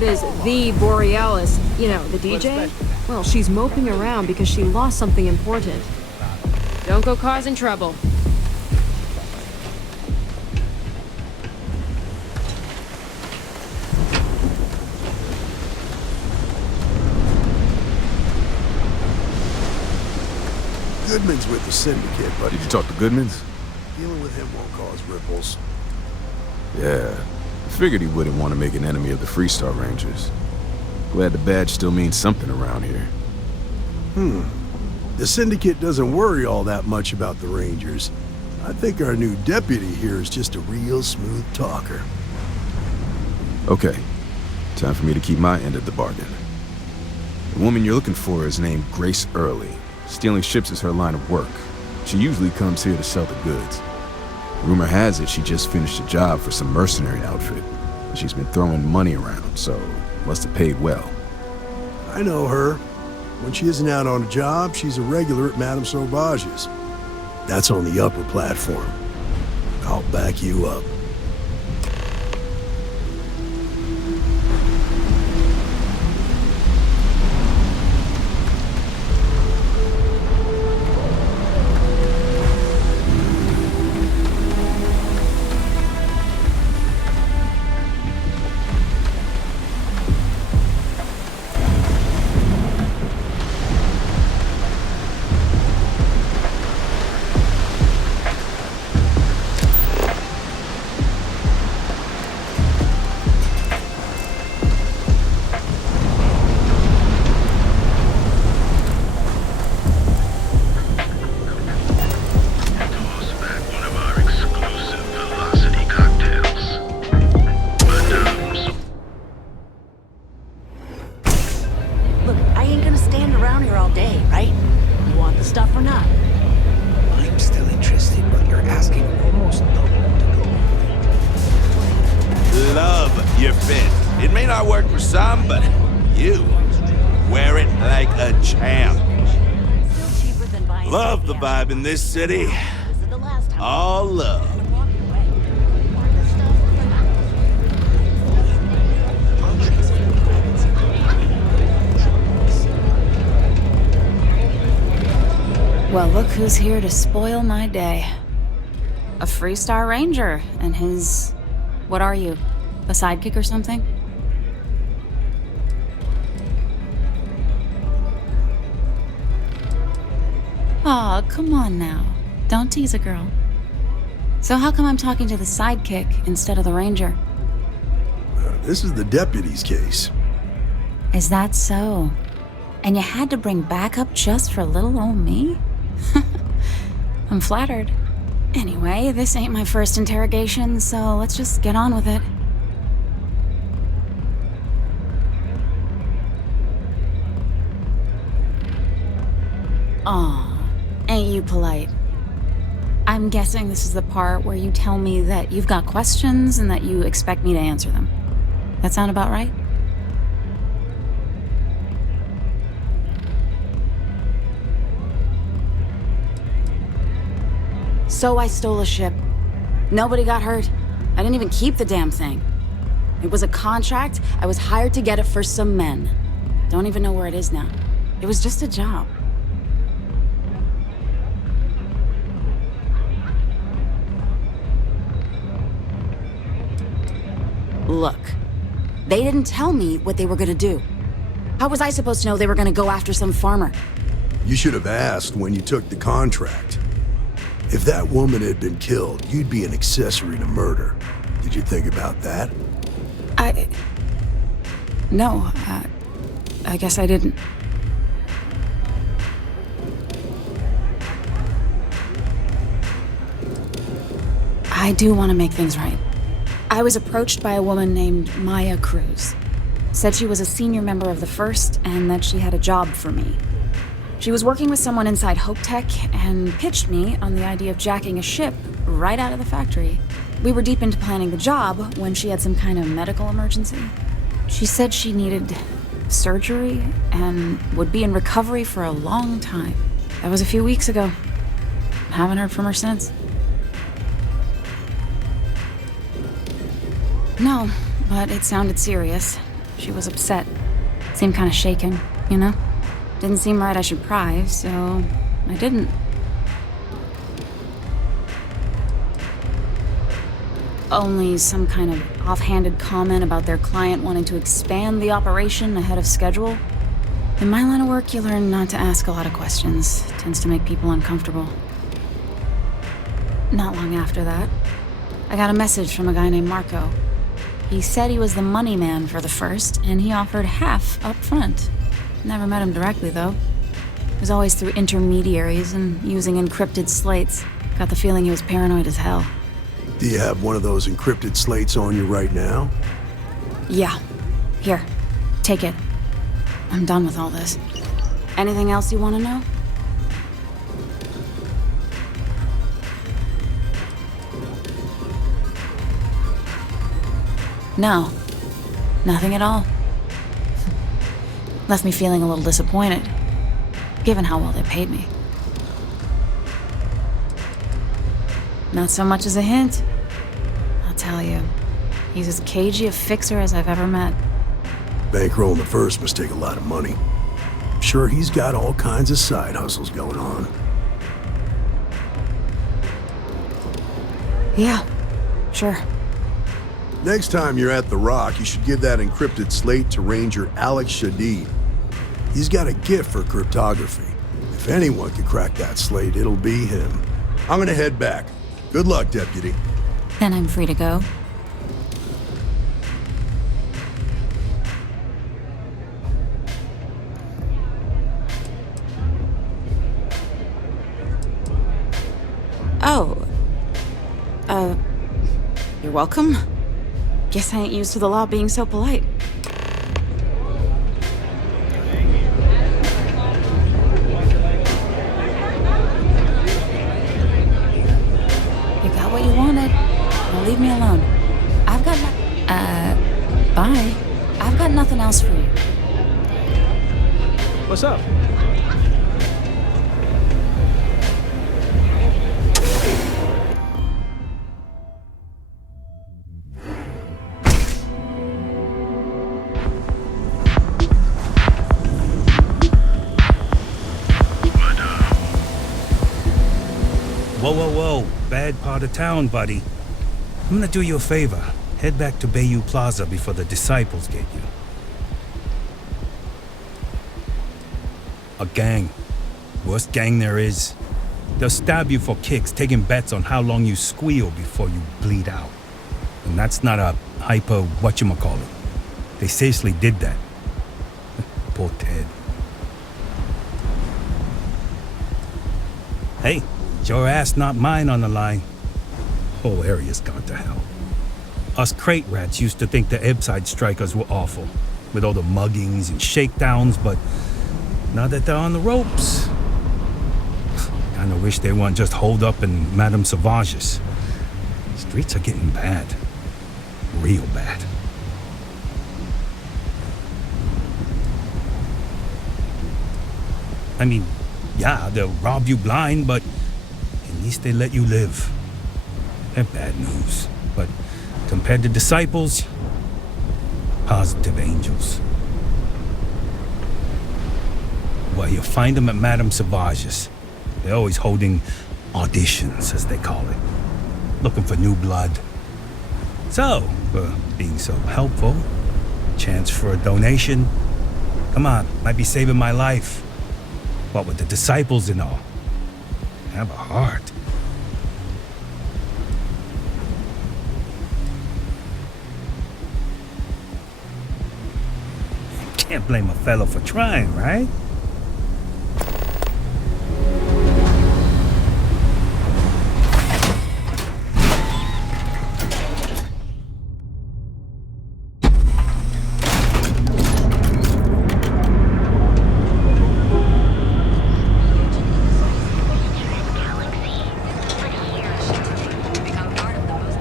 word is the Borealis, you know, the DJ? Well, she's moping around because she lost something important. Don't go causing trouble. Goodman's with the Syndicate, but... Did you talk to Goodman's? Dealing with him won't cause ripples. Yeah. I figured he wouldn't want to make an enemy of the Freestar Rangers. Glad the badge still means something around here. The Syndicate doesn't worry all that much about the Rangers. I think our new deputy here is just a real smooth talker. Okay. Time for me to keep my end of the bargain. The woman you're looking for is named Grace Early. Stealing ships is her line of work. She usually comes here to sell the goods. Rumor has it she just finished a job for some mercenary outfit. She's been throwing money around, so must have paid well. I know her. When she isn't out on a job, she's a regular at Madame Sauvage's. That's on the upper platform. I'll back you up. In this city, all love. Well, look who's here to spoil my day. A Freestar Ranger and his... what are you? A sidekick or something? Aw, come on now. Don't tease a girl. So how come I'm talking to the sidekick instead of the ranger? This is the deputy's case. Is that so? And you had to bring backup just for little old me? I'm flattered. Anyway, this ain't my first interrogation, so let's just get on with it. Aw. Ain't you polite? I'm guessing this is the part where you tell me that you've got questions and that you expect me to answer them. That sound about right? So I stole a ship. Nobody got hurt. I didn't even keep the damn thing. It was a contract. I was hired to get it for some men. Don't even know where it is now. It was just a job. Look, they didn't tell me what they were gonna do. How was I supposed to know they were gonna go after some farmer? You should have asked when you took the contract. If that woman had been killed, you'd be an accessory to murder. Did you think about that? No, I guess I didn't. I do want to make things right. I was approached by a woman named Maya Cruz. Said she was a senior member of the First and that she had a job for me. She was working with someone inside Hope Tech and pitched me on the idea of jacking a ship right out of the factory. We were deep into planning the job when she had some kind of medical emergency. She said she needed surgery and would be in recovery for a long time. That was a few weeks ago. Haven't heard from her since. No, but it sounded serious. She was upset. Seemed kind of shaken, you know? Didn't seem right I should pry, so I didn't. Only some kind of offhanded comment about their client wanting to expand the operation ahead of schedule. In my line of work, you learn not to ask a lot of questions. It tends to make people uncomfortable. Not long after that, I got a message from a guy named Marco. He said he was the money man for the first, and he offered half up front. Never met him directly, though. It was always through intermediaries and using encrypted slates. Got the feeling he was paranoid as hell. Do you have one of those encrypted slates on you right now? Yeah. Here. Take it. I'm done with all this. Anything else you want to know? No. Nothing at all. Left me feeling a little disappointed, given how well they paid me. Not so much as a hint. I'll tell you, he's as cagey a fixer as I've ever met. Bankrolling the first must take a lot of money. I'm sure he's got all kinds of side hustles going on. Yeah, sure. Next time you're at the Rock, you should give that encrypted slate to Ranger Alex Shadid. He's got a gift for cryptography. If anyone could crack that slate, it'll be him. I'm gonna head back. Good luck, Deputy. Then I'm free to go. Oh. You're welcome. Guess I ain't used to the law being so polite. You got what you wanted. Now leave me alone. I've got bye. I've got nothing else for you. What's up? Whoa. Bad part of town, buddy. I'm gonna do you a favor. Head back to Bayou Plaza before the Disciples get you. A gang. Worst gang there is. They'll stab you for kicks, taking bets on how long you squeal before you bleed out. And that's not a hyper whatchamacallit. They seriously did that. Poor Ted. Hey, it's your ass, not mine on the line. Whole area's gone to hell. Us crate rats used to think the Ebbside strikers were awful, with all the muggings and shakedowns, but now that they're on the ropes, kinda wish they weren't just holed up in Madame Sauvage's. Streets are getting bad. Real bad. I mean, yeah, they'll rob you blind, but at least they let you live. They're bad news, but compared to Disciples, positive angels. Well, you'll find them at Madame Sauvage's. They're always holding auditions, as they call it. Looking for new blood. So, for being so helpful, chance for a donation. Come on, might be saving my life. What with the Disciples and all. Have a heart. Can't blame a fellow for trying, right?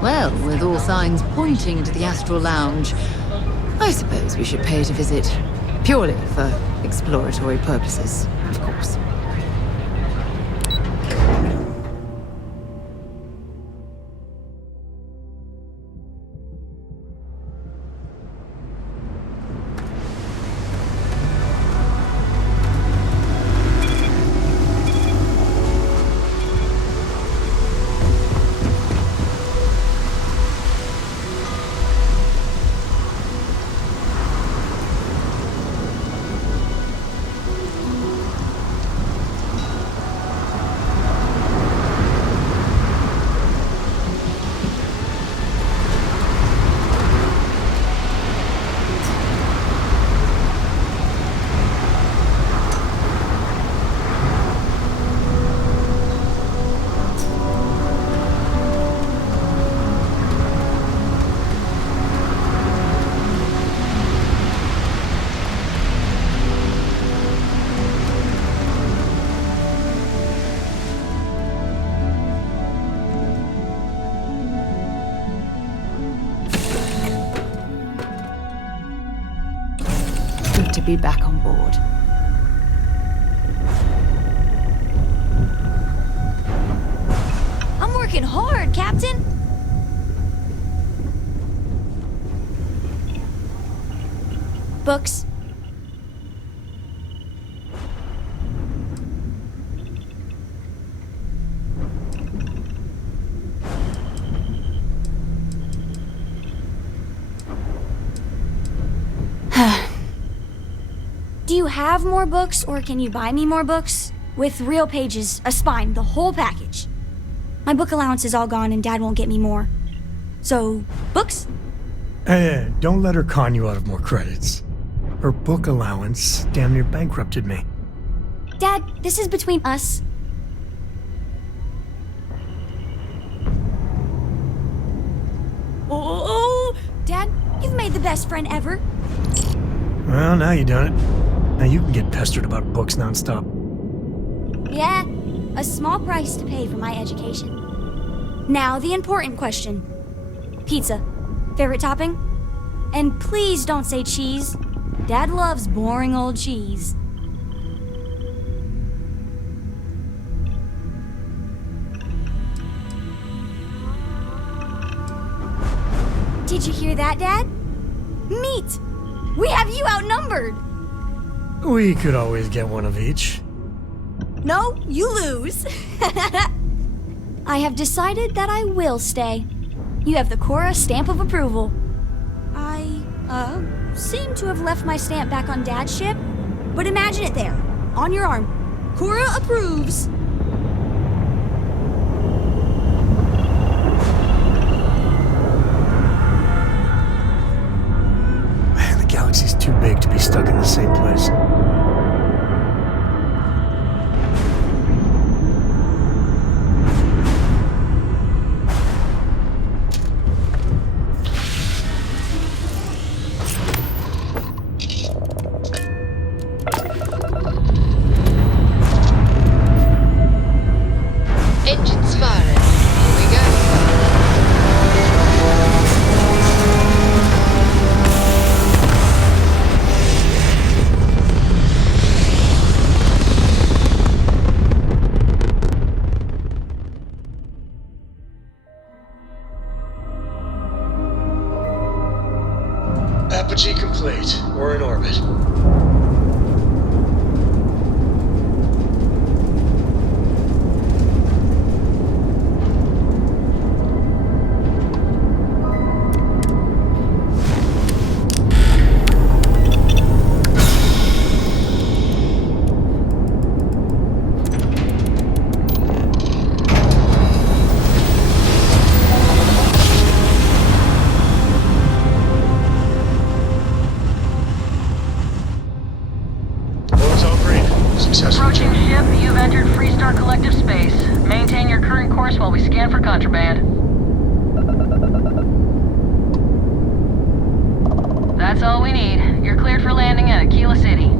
Well, with all signs pointing to the Astral Lounge, I suppose we should pay it a visit. Purely for exploratory purposes, of course. to be back on board. I'm working hard, Captain. Books. Do you have more books, or can you buy me more books? With real pages, a spine, the whole package. My book allowance is all gone and Dad won't get me more. So, books? Hey, don't let her con you out of more credits. Her book allowance damn near bankrupted me. Dad, this is between us. Oh, Dad, you've made the best friend ever. Well, now you done it. Now you can get pestered about books nonstop. Yeah, a small price to pay for my education. Now, the important question. Pizza. Favorite topping? And please don't say cheese. Dad loves boring old cheese. Did you hear that, Dad? Meat! We have you outnumbered! We could always get one of each. No, you lose. I have decided that I will stay. You have the Cora stamp of approval. I, seem to have left my stamp back on Dad's ship, but imagine it there, on your arm. Cora approves. Man, the galaxy's too big to be stuck in the same place. Engines firing. Here we go. Apogee complete. We're in orbit. Approaching ship, you've entered Freestar Collective Space. Maintain your current course while we scan for contraband. That's all we need. You're cleared for landing at Aquila City.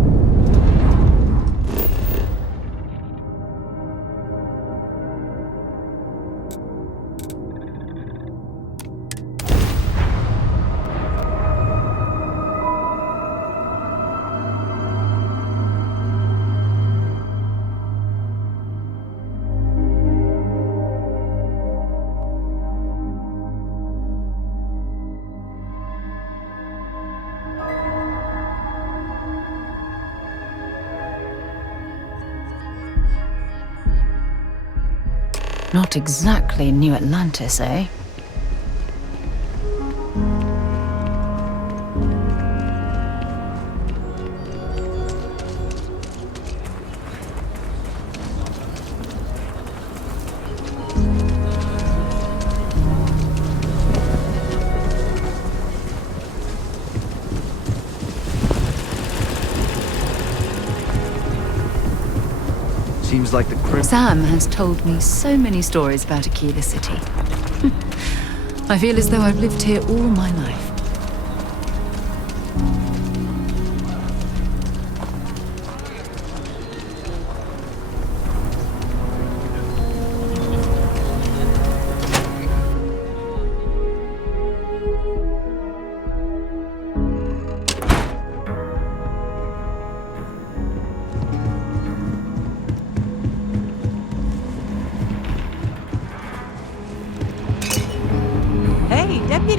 Not exactly New Atlantis, eh? Seems like the Sam has told me so many stories about Aquila City. I feel as though I've lived here all my life.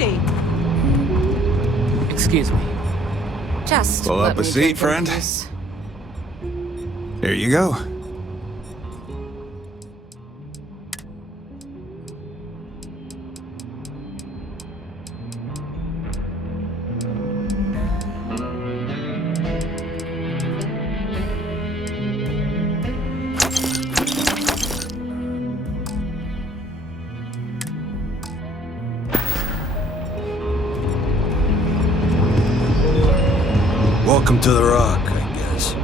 lady. Excuse me. Just Pull let up a me seat, drink friend. this. Here you go. Welcome to the Rock, I guess.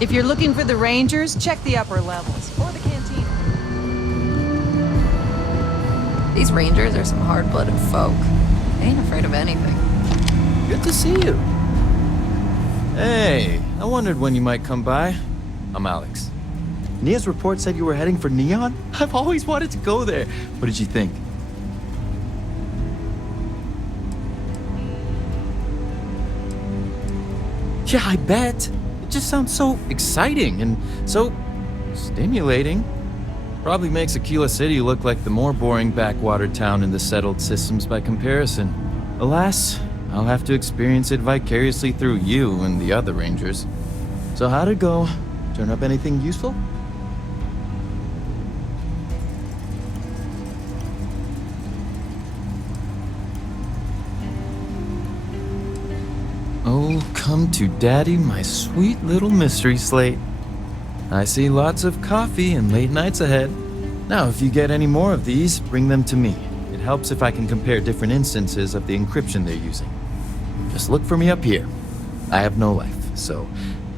If you're looking for the Rangers, check the upper levels, or the canteen. These Rangers are some hard-blooded folk. They ain't afraid of anything. Good to see you. Hey, I wondered when you might come by. I'm Alex. Nia's report said you were heading for Neon? I've always wanted to go there. What did you think? Yeah, I bet. It just sounds so exciting and so stimulating. Probably makes Aquila City look like the more boring backwater town in the settled systems by comparison. Alas, I'll have to experience it vicariously through you and the other Rangers. So how'd it go? Turn up anything useful? Oh, come to Daddy, my sweet little mystery slate. I see lots of coffee and late nights ahead. Now, if you get any more of these, bring them to me. It helps if I can compare different instances of the encryption they're using. Just look for me up here. I have no life, so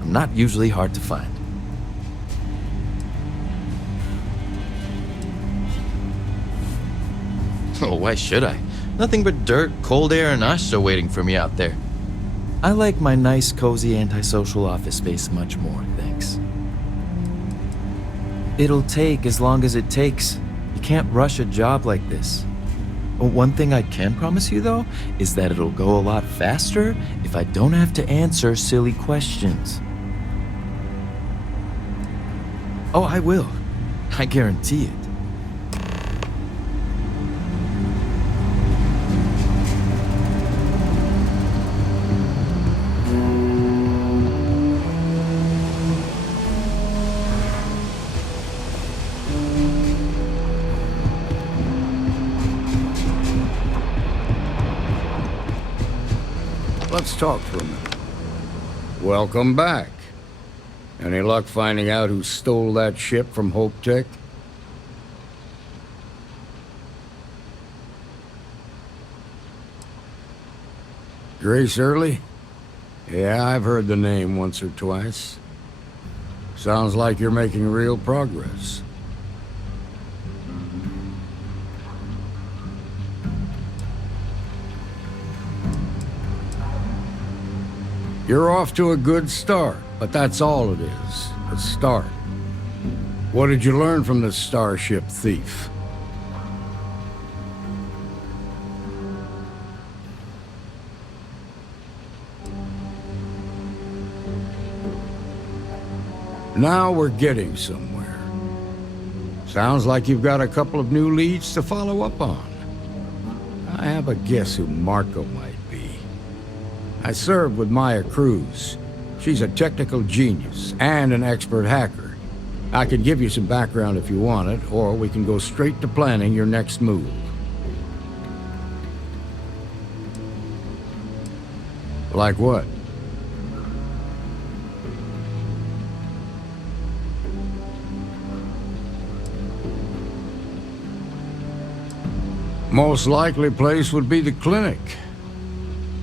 I'm not usually hard to find. Oh, why should I? Nothing but dirt, cold air, and Asha waiting for me out there. I like my nice, cozy, antisocial office space much more, thanks. It'll take as long as it takes. You can't rush a job like this. One thing I can promise you, though, is that it'll go a lot faster if I don't have to answer silly questions. Oh, I will. I guarantee it. Let's talk for a minute. Welcome back. Any luck finding out who stole that ship from Hope Tech? Grace Early? Yeah, I've heard the name once or twice. Sounds like you're making real progress. You're off to a good start, but that's all it is, a start. What did you learn from the starship thief? Now we're getting somewhere. Sounds like you've got a couple of new leads to follow up on. I have a guess who Marco might be. I served with Maya Cruz. She's a technical genius and an expert hacker. I can give you some background if you want it, or we can go straight to planning your next move. Like what? Most likely place would be the clinic.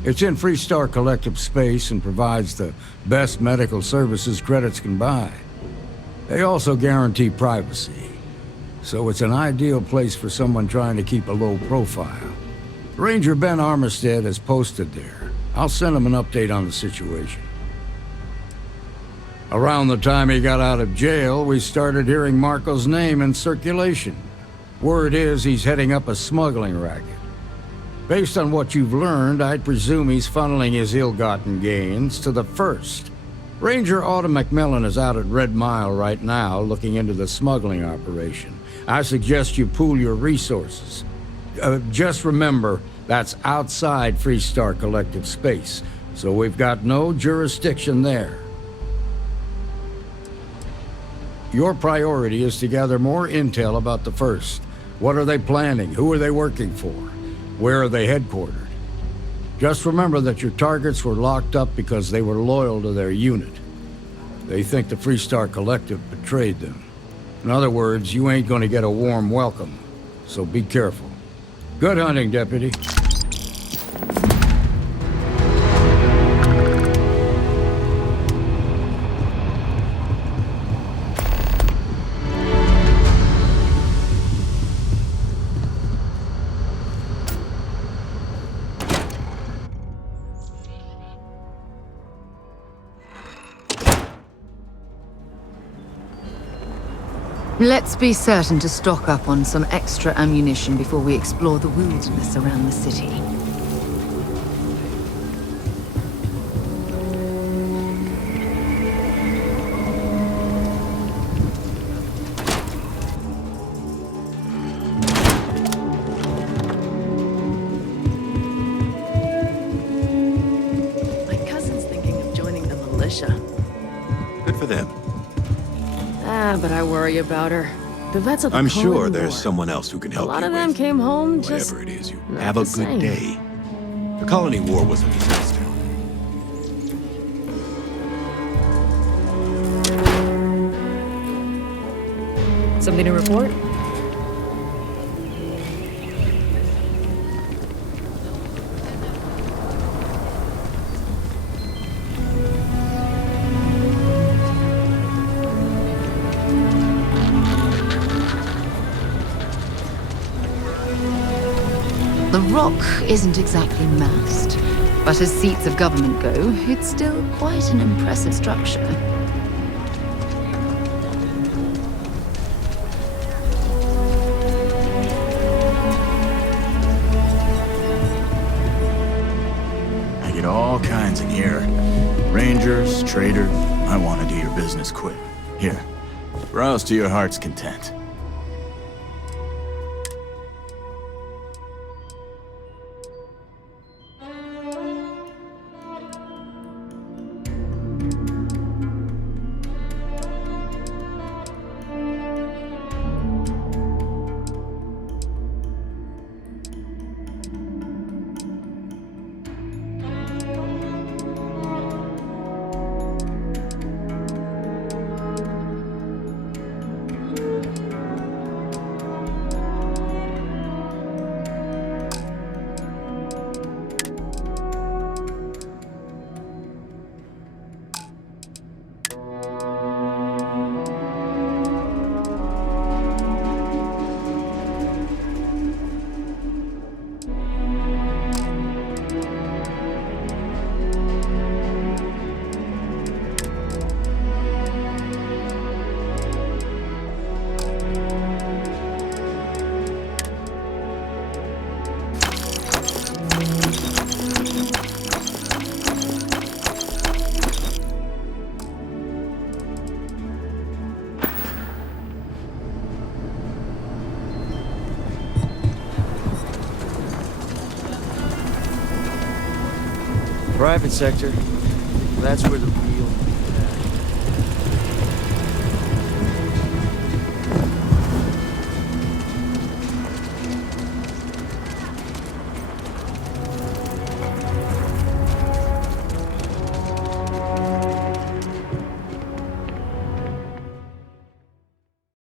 It's in Freestar Collective space and provides the best medical services credits can buy. They also guarantee privacy, so it's an ideal place for someone trying to keep a low profile. Ranger Ben Armistead is posted there. I'll send him an update on the situation. Around the time he got out of jail, we started hearing Marco's name in circulation. Word is he's heading up a smuggling racket. Based on what you've learned, I'd presume he's funneling his ill-gotten gains to the First. Ranger Autumn McMillan is out at Red Mile right now looking into the smuggling operation. I suggest you pool your resources. Just remember, that's outside Freestar Collective space, so we've got no jurisdiction there. Your priority is to gather more intel about the First. What are they planning? Who are they working for? Where are they headquartered? Just remember that your targets were locked up because they were loyal to their unit. They think the Freestar Collective betrayed them. In other words, you ain't gonna get a warm welcome, so be careful. Good hunting, Deputy. Let's be certain to stock up on some extra ammunition before we explore the wilderness around the city. My cousin's thinking of joining the militia. Good for them. But I worry about her. The vets of the I'm Cold sure War. there's someone else who can help A lot you of them with came home just whatever it is. You not have a the good same. day. The Colony War was a disaster. Something to report? The rock isn't exactly massed, but as seats of government go, it's still quite an impressive structure. I get all kinds in here. Rangers, traders. I want to do your business quick. Here, browse to your heart's content. Private sector. That's where the